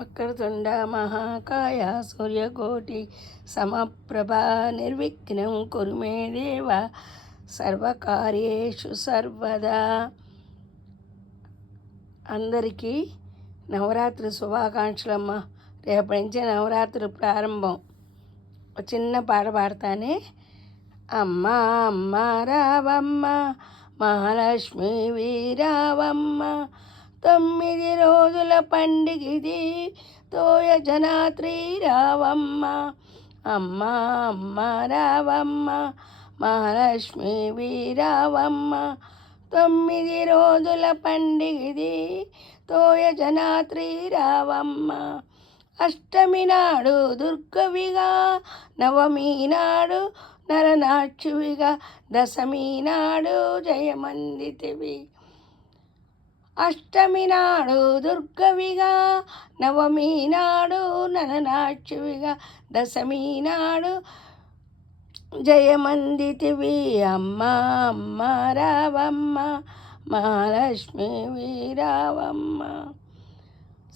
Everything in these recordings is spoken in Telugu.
వక్రతుండ మహాకాయ సూర్యకోటి సమప్రభ నిర్విఘ్నం కురు మే దేవ సర్వకార్యేషు సర్వదా అందరికీ నవరాత్రి శుభాకాంక్షలమ్మ రేపటి నుంచే నవరాత్రి ప్రారంభం. చిన్న పాట పాడతానే అమ్మ అమ్మ రావమ్మ మహాలక్ష్మి వీరావమ్మ తొమ్మిది రోజుల పండుగిది. తోయ జనాత్రి రావమ్మ. అమ్మ అమ్మ రావమ్మ. మహాలక్ష్మి వీరావమ్మ తొమ్మిది రోజుల పండుగది. తోయ జనాత్రి రావమ్మ. అష్టమి నాడు దుర్గవిగా. నవమి నాడు నరనాక్షువిగా. దశమి నాడు జయమందితివి. అష్టమి నాడు దుర్గవిగా నవమి నాడు నరనాక్షువిగా దశమి నాడు జయమందితివి. అమ్మ అమ్మ రావమ్మ మహాలక్ష్మి వీరావమ్మ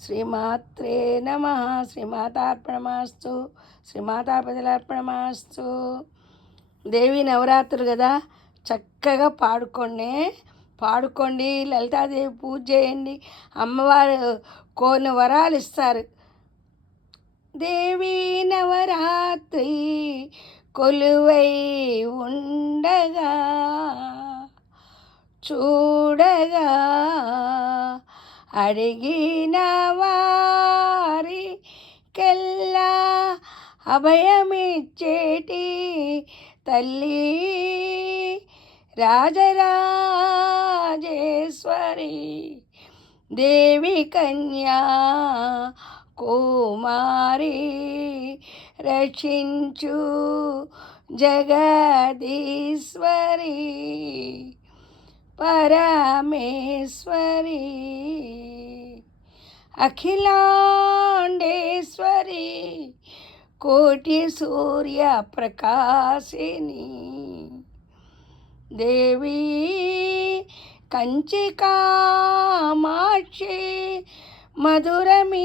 శ్రీమాత్రే నమ శ్రీమాతార్పణమాస్తు శ్రీమాతాపదలర్పణమాస్తు దేవి నవరాత్రులు కదా చక్కగా పాడుకోండి పాడుకోండి లలితాదేవి పూజ చేయండి అమ్మవారు కొన్ని వరాలు ఇస్తారు. దేవి నవరాత్రి కొలువై ఉండగా చూడగా అడిగిన వారికెల్లా అభయమిచ్చేటి తల్లి. రాజరాజేశ్వరి దేవి కన్యా కుమారి రక్షించు జగదీశ్వరి పరమేశ్వరి అఖిలాండేశ్వరి కోటి సూర్య ప్రకాశిని దేవి కంచికామాక్షి మధురమీనాక్షి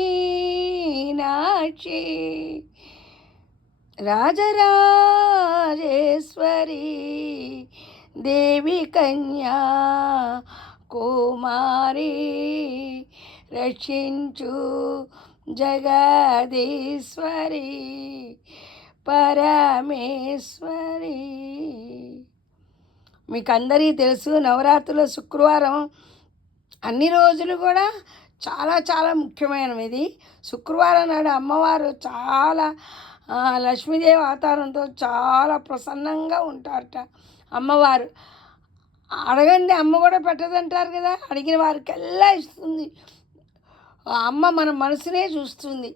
రాజరాజేశ్వరి దేవి కన్యా కుమారి రక్షించు జగదీశ్వరి పరమేశ్వరి. మీకు అందరికీ తెలుసు నవరాత్రుల శుక్రవారం అన్ని రోజులు కూడా చాలా చాలా ముఖ్యమైనవి ఇది. శుక్రవారం నాడు అమ్మవారు చాలా లక్ష్మీదేవి అవతారంతో చాలా ప్రసన్నంగా ఉంటారట అమ్మవారు. అడగండి అమ్మ కూడా పెట్టదంటారు కదా? అడిగిన వారికెల్లా ఇస్తుంది. అమ్మ మన మనసునే చూస్తుంది.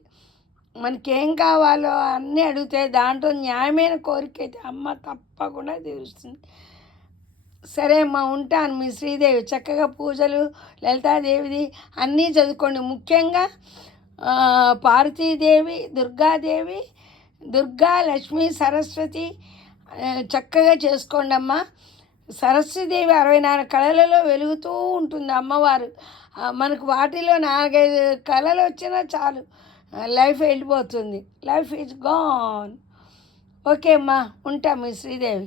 మనకేం కావాలో అన్నీ అడిగితే దాంట్లో న్యాయమైన కోరిక అయితే అమ్మ తప్పకుండా తీరుస్తుంది. సరే అమ్మా ఉంటాను. మీ శ్రీదేవి చక్కగా పూజలు లలితాదేవిది అన్నీ చదువుకోండి. ముఖ్యంగా పార్వతీదేవి దుర్గాదేవి దుర్గా లక్ష్మి సరస్వతి చక్కగా చేసుకోండి అమ్మా. సరస్వతీదేవి అరవై నాలుగు కళలలో వెలుగుతూ ఉంటుంది అమ్మవారు. మనకు వాటిలో నాలుగైదు కళలు వచ్చినా చాలు. లైఫ్ వెళ్ళిపోతుంది. Life is gone. ఓకే అమ్మా ఉంటా మీ శ్రీదేవి.